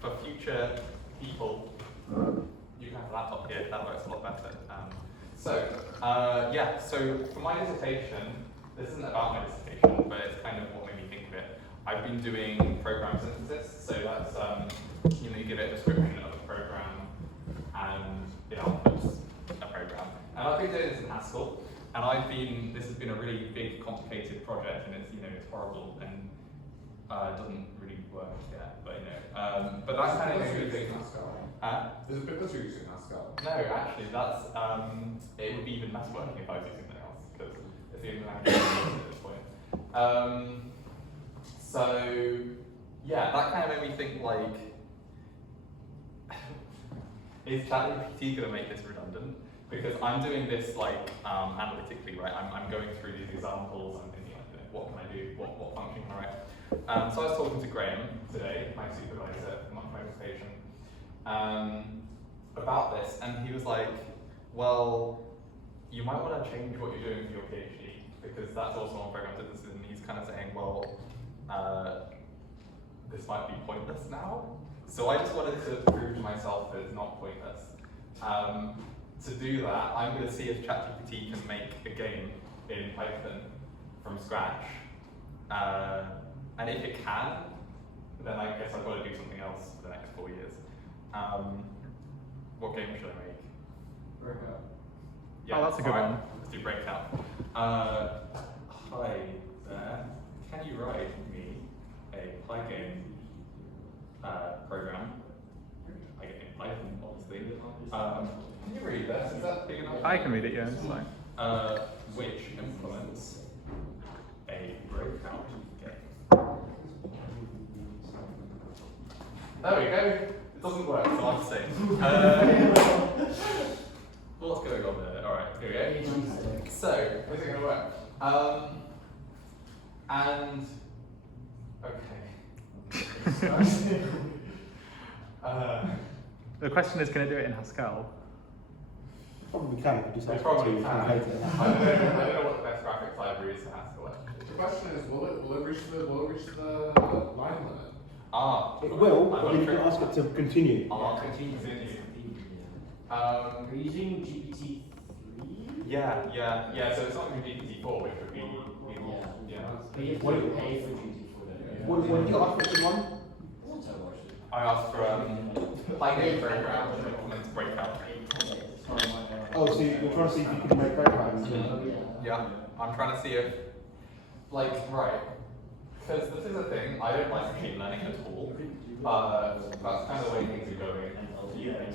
for future people, you can have a laptop here, that works a lot better. So for my dissertation, this isn't about my dissertation, but it's kind of what made me think of it. I've been doing program synthesis, so that's, you give it a description of a program, and it outputs a program. And I've been doing this in Haskell, and this has been a really big, complicated project, and it's horrible, and it doesn't really work yet, but but that's kind of using Haskell. Is it because you're using Haskell? No, actually, that's it would be even less working if I was using something else, because it's the only language I use at this point. So yeah, that kind of made me think, like, is ChatGPT going to make this redundant? Because I'm doing this analytically, right? I'm going through these examples. I'm thinking, what can I do? What function can I write? So I was talking to Graham today, my supervisor for my dissertation, about this, and he was like, well, you might want to change what you're doing for your PhD, because that's also on program synthesis, and he's kind of saying, well, this might be pointless now. So I just wanted to prove to myself that it's not pointless. To do that, I'm going to see if ChatGPT can make a game in Python from scratch. And if it can, then I guess I've got to do something else for the next 4 years. What game should I make? Breakout. Yeah, oh, that's a good one. Let's do Breakout. Hi there. Can you write me a Pygame program? I get in Python, obviously. Can you read this? Is that big enough? I can read it, yeah, it's fine. Which implements a Breakout game. There we go. It doesn't work, so I'll just say. What's going on there? Alright, here we go. So, is it going to work? And, okay. The question is, can it do it in Haskell? Probably can, but just They have probably to can. translate it. I don't know what the best graphics library is to Haskell. The question is, will it reach the line limit? It will, I'm but not you sure. can ask it to continue. I'll continue. Are you using GPT-3? Yeah. So it's not going to be GPT-4, which would be yeah. But you have to pay for GPT-4 then. What did you ask for someone? I asked for Pygame program that implements Breakout. Oh, so you're trying to see if you can make breakouts. Yeah, I'm trying to see if, right, because this is a thing, I don't like machine learning at all, but that's kind of the way things are going.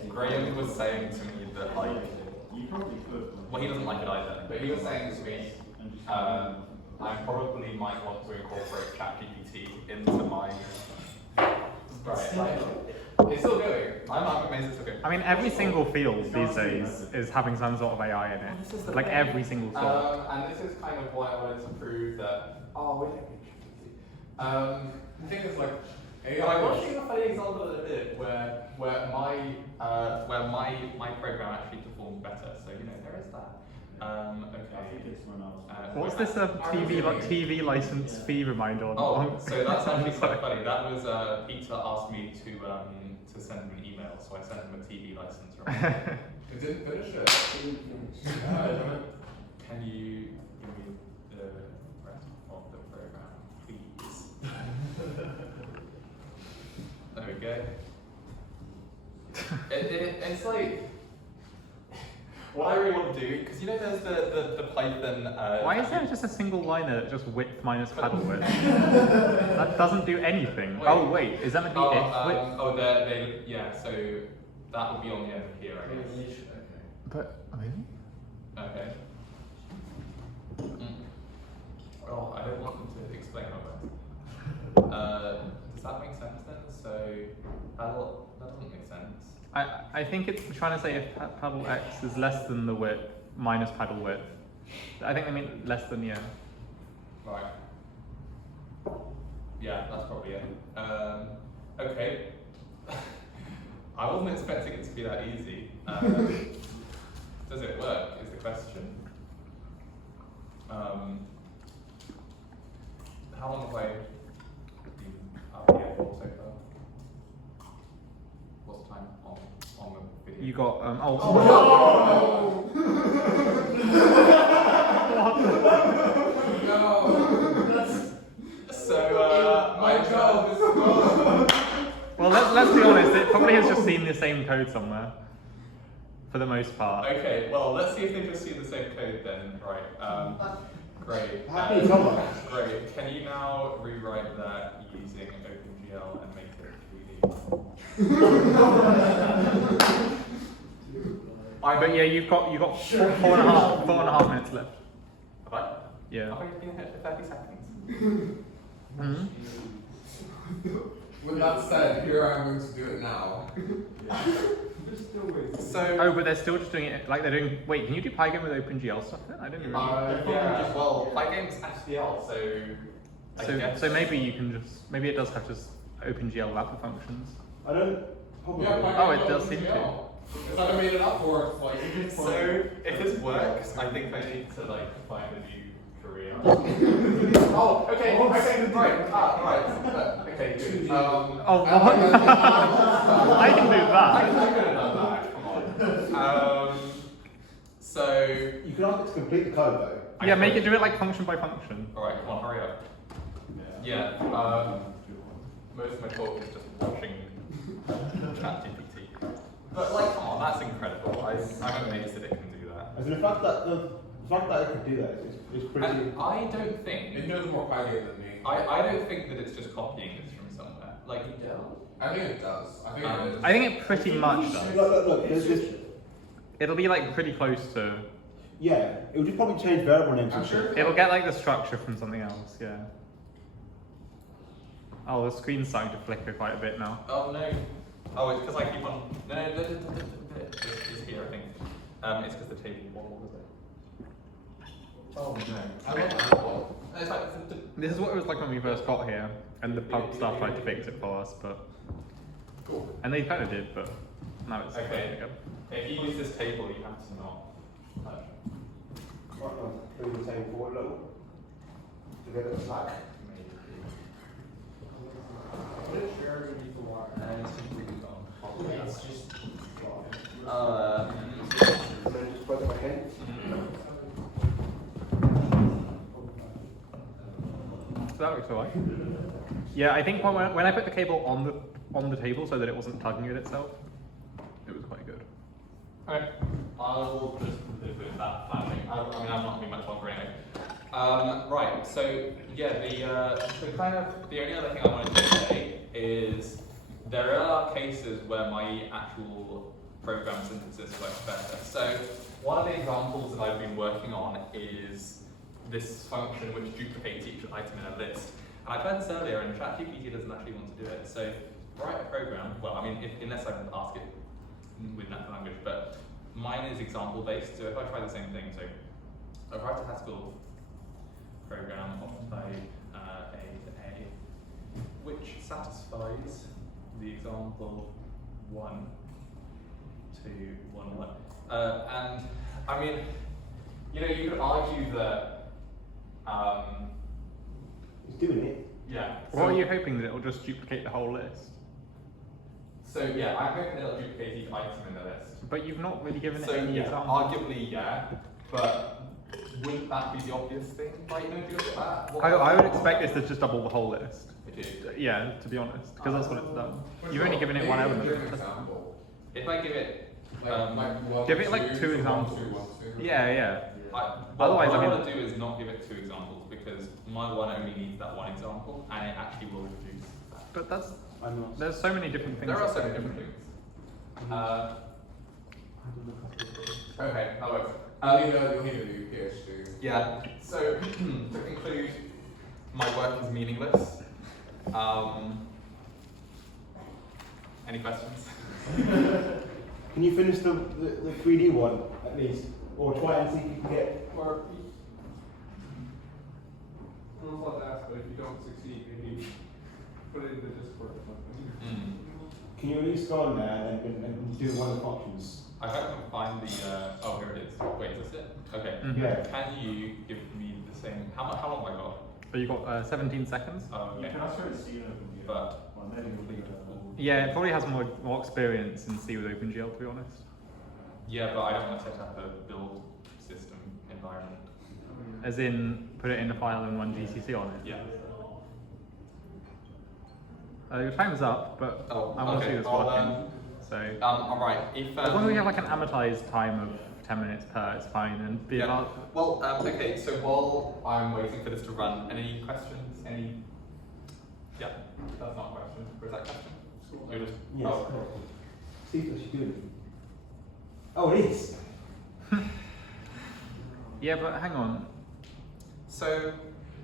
Graham was saying to me that, well, he doesn't like it either, but he was saying to me, I probably might want to incorporate ChatGPT into my, it's still going. I'm amazed it's still going. I mean, every single field these days is having some sort of AI in This is it. the Like thing. every single field. And this is kind of why I wanted to prove that, we don't need ChatGPT. The thing is, I was seeing a funny example in a bit where my program actually performed better. So there is that. Okay. What's this TV license fee reminder on? Oh, so that's actually quite funny. That was Peter asked me to send him an email, so I sent him a TV license reminder. It didn't finish it. Can you give me the rest of the program, please? There we go. It's like, what I really want to do, because there's the Python. Why is there just a single liner that just width minus paddle width? That doesn't do anything. Oh wait, is that meant to be if width? Yeah, so that will be on the end of here, I guess. But really? Okay. Well, I don't want them to explain how it works. Does that make sense then? So, that doesn't make sense. I think it's trying to say if paddle x is less than the width minus paddle width. I think they mean less than, yeah. Right. Yeah, that's probably it. Okay. I wasn't expecting it to be that easy. Does it work, is the question. How long have I been up here for so far? You got So my job is gone. Well, let's be honest. It probably has just seen the same code somewhere, for the most part. Okay, well, let's see if they've just seen the same code then. Right. Great. How can you tell that? Great. Can you now rewrite that using OpenGL and make it 3D? But yeah, you've got 4.5 minutes left. Have I? Yeah. I've only been here for 30 seconds. Mhm. With that said, here I am going to do it now. So. Oh, but they're still just doing it like they're doing. Wait, can you do Pygame with OpenGL stuff then? I didn't even. Yeah. Well, Pygame's SDL, so. I guess. So maybe you can just maybe it does have just OpenGL wrapper functions. I don't. Probably. Yeah, Oh, it does seem to. Because I made it up for it. Like, So if this works, I think I need to like find a new career. oh, okay, right. Right. Okay, good. Oh, I can do I that. could have done that. Come on. So. You can ask it to complete the code though. Yeah, make it do it like function by function. All right, come on, hurry up. Yeah. Most of my talk is just watching ChatGPT. But like, come on, that's incredible. I'm amazed that it can do that. As in the fact that it can do that is pretty. And I don't think. it knows more Python than me. I don't think that it's just copying this from somewhere. Like, I think it does. I think it is. I think it pretty much does. Look, there's this. It'll be like pretty close to. Yeah, it would just probably change variable names. I'm and sure. shit. It'll get like the structure from something else. Yeah. Oh, the screen's starting to flicker quite a bit now. oh no. Oh, it's because I keep on. No, it's here, I think. It's because the table wobbled, was it? Oh no. I love that wall. It's like. This is what it was like when we first got here, and the pub staff tried to fix it for us, but Cool. and they kind of did, but now it's Okay. again. If you use this table, you have to not touch. Right, move the table forward a little. To get it slack. It's just. And then just plug it back in. So that looks alright. Yeah, I think when I put the cable on the table so that it wasn't tugging at itself, it was quite good. Okay. I will just live with that planning. I mean, I'm not going to be much longer anyway. Right, so yeah, the only other thing I wanted to say is there are cases where my actual program synthesis works better. So one of the examples that I've been working on is this function which duplicates each item in a list. And I tried this earlier and ChatGPT doesn't actually want to do it. So write a program, well, I mean, unless I can ask it with natural language, but mine is example based. So if I try the same thing, so I write a Haskell program of type A, which satisfies the example 1, 2, 1, 1. And I mean, you could argue that, It's doing it. yeah. What are you hoping that it'll just duplicate the whole list? So yeah, I'm hoping it'll duplicate each item in the list. But you've not really given it So any yeah, examples. arguably yeah, but wouldn't that be the obvious thing? Right? If you look at that, I would expect this to just double the whole list. It is. Yeah, to be honest, because that's what it's done. You've only given it one Maybe element. give an example. If I give it, Like give it like 2 1, examples. 2, 1, 2. Yeah, yeah. Otherwise, Otherwise, what I I mean- want to do is not give it 2 examples because my one only needs that one example, and it actually will reduce that. But that's I'm not. there's so many different things. There are that so go many different in. things. Okay, that works. You'll need a new PhD. Yeah. So to conclude, my work is meaningless. Any questions? Can you finish the 3D one at least, or try and see if you can get? Or I don't know what to ask, but if you don't succeed, maybe put it in the Discord or something. Can you at least go on there and do one of the functions? I hope I can find the. Oh, here it is. Wait, is this it? Okay. Mhm. Yeah. Can you give me the same? How long have I got? So you got 17 seconds. Okay. But Yeah, it probably has more experience in C with OpenGL, to be honest. Yeah, but I don't want to set up a build system environment. As in, put it in a file and run GCC on it. Yeah. Your time's up, but Oh, I want to okay. see this I'll, working. So, Alright, if as long as we have like an amortized time of 10 minutes per, it's fine. And be yeah. about. Well, okay, so while I'm waiting for this to run, any questions? Any? Yeah, that's not a question. Or is that a question? You're just, Yes. oh. See what she's doing. Oh, it is. Yeah, but hang on. So,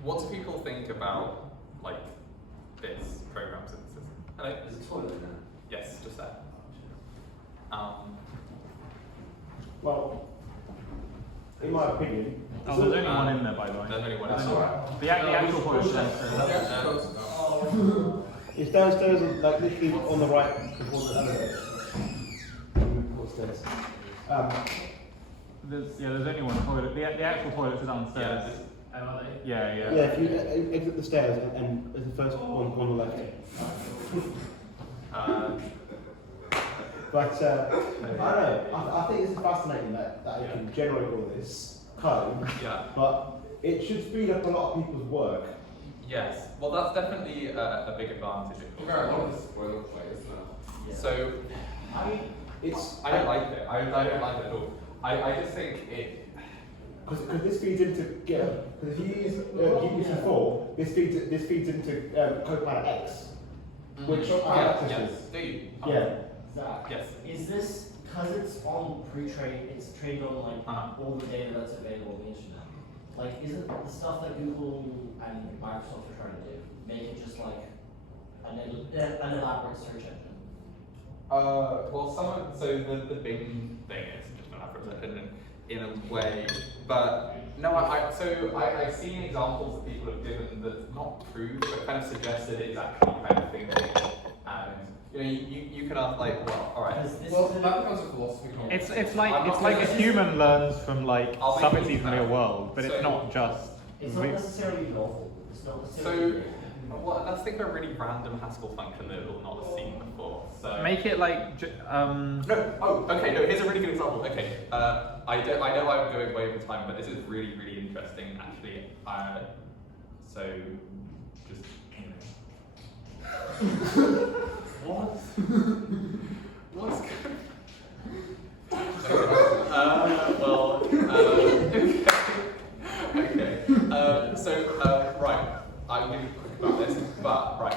what do people think about, like, this program synthesis? Hello? There's a toilet in there. Yes, just there. Well, in my opinion, Oh, there's only one in there, by the way. There's only one. There's That's only- alright. The actual toilet is downstairs. it's downstairs, and, like literally on the right before the elevator. Upstairs. There's only one toilet. The actual toilet is downstairs. Oh, are they? Yeah, yeah. Yeah, if you exit the stairs and there's the first one on the left. But I don't know. I think it's fascinating that you can generate all this code, Yeah. but it should speed up a lot of people's work. Yes. Well, that's definitely a big advantage. of course. I love this boilerplate, isn't it? Yeah. So, It's I don't like it. I don't like it at all. I just think it. because this feeds into because if you use GPT-4, this feeds into Copilot X, which I like to yes. use. Do you? Yeah. Zach, Yes. is this because it's on pre-trained? It's trained on like all the data that's available on the internet. Like, isn't the stuff that Google and Microsoft are trying to do make it just like an elaborate search engine? Well, so the Bing thing is just an elaborate in a way, but no, I've seen examples that people have given that's not proved, but kind of suggested it's actually kind of thinking, and you can ask like, well, all right. Well, that becomes a philosophy conversation. It's I'm like not a gonna- human learns from like I'll stuff make it you sees in the real fair. world, but So- it's not just. It's not necessarily novel. It's not So, necessarily. well, let's think of a really random Haskell function that we've not seen before. So Make it like. No. Oh, okay. No. Here's a really good example. Okay. I know I'm going way over time, but this is really, really interesting, actually. So, just what? What's going? Okay. Right. I'm going to be quick about this, but right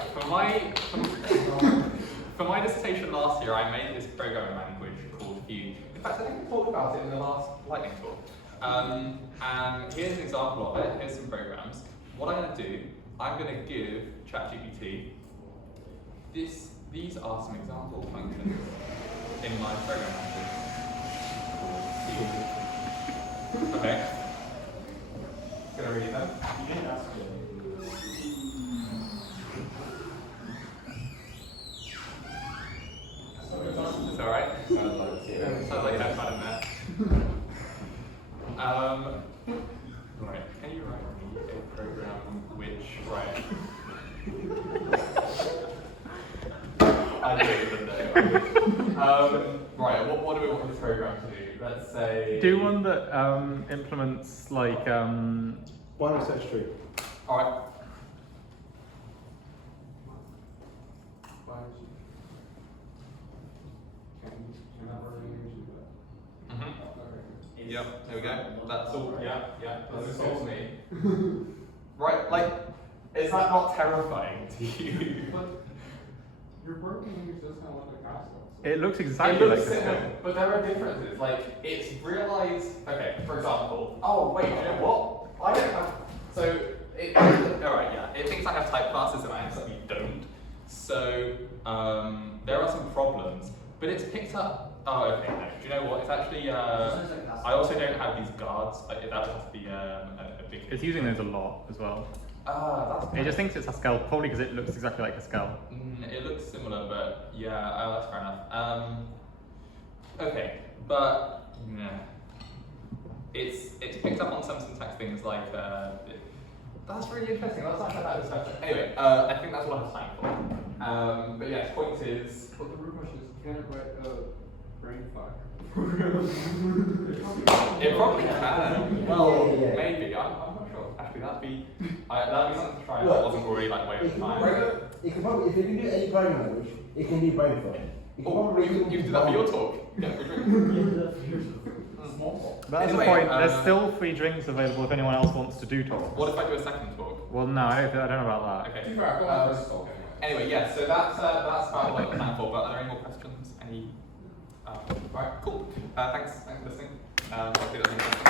for my dissertation last year, I made this programming language called Vue. In fact, I think we talked about it in the last lightning talk. And here's an example of it. Here's some programs. What I'm going to do, I'm going to give ChatGPT these are some example functions in my programming language. Okay. Gonna read them. You didn't ask me. It's alright. Sounds like you had fun in that. Right. Can you write me a program which I don't even know. Right. What do we want this program to do? Let's say. Do one that implements like. Binary search tree. All right. Can I run into that? Mhm. Okay. Yep. There we go. That's all. Yeah. Yeah. That's all me. me. Right. Like, is that not terrifying to you? But your working language does kind of look like Haskell. It looks It exactly looks like this. similar, but there are differences. Like, it's realized. Okay, for example. Oh wait, you know what? I don't have. So, all right, yeah. It thinks I have type classes and I actually don't. So, there are some problems, but it's picked up. Oh, okay. No. Do you know what? It's actually. I also don't have these guards. That would have to be a big. It's using those a lot as well. That's. It just thinks it's Haskell, probably because it looks exactly like Haskell. It looks similar, but yeah, that's fair enough. Okay, but yeah, it's picked up on some syntax things like that's really interesting. That's not how that discussion. Anyway, I think that's what I have time for. But yeah, point is. But the root question is, can it write brain fuck. It probably can. Well, Yeah. maybe. I'm not sure. Actually, that'd be something to try. If Look, it wasn't already like way It of can, time. it can probably, if you can do any programming language, it can do brain fuck. It can Oh, probably you can do that for your talk. Yeah, for drink. Small talk. But that's Anyway, the point. There's still free drinks available if anyone else wants to do talks. What if I do a second talk? Well, no, I don't know about that. Okay. Too far, go on first talk anyway. Anyway, yeah. So that's about what I'm planning for. But are there any more questions? Any? Right. Cool. Thanks. Thanks for listening. Hopefully that was interesting.